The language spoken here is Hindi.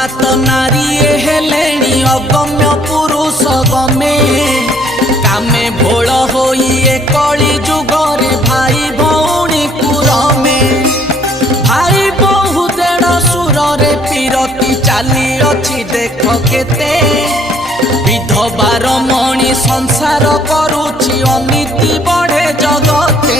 संघात नारी हेलेणी अगम्य पुरुष गमे कामे भोल होइए कली जुगरे भाई भौणी कुरमे भाई बहु देड़ सुरे पीरती चली अच्छी देख केते विधवार मणि संसार करुछि अनीति बढ़े जगते।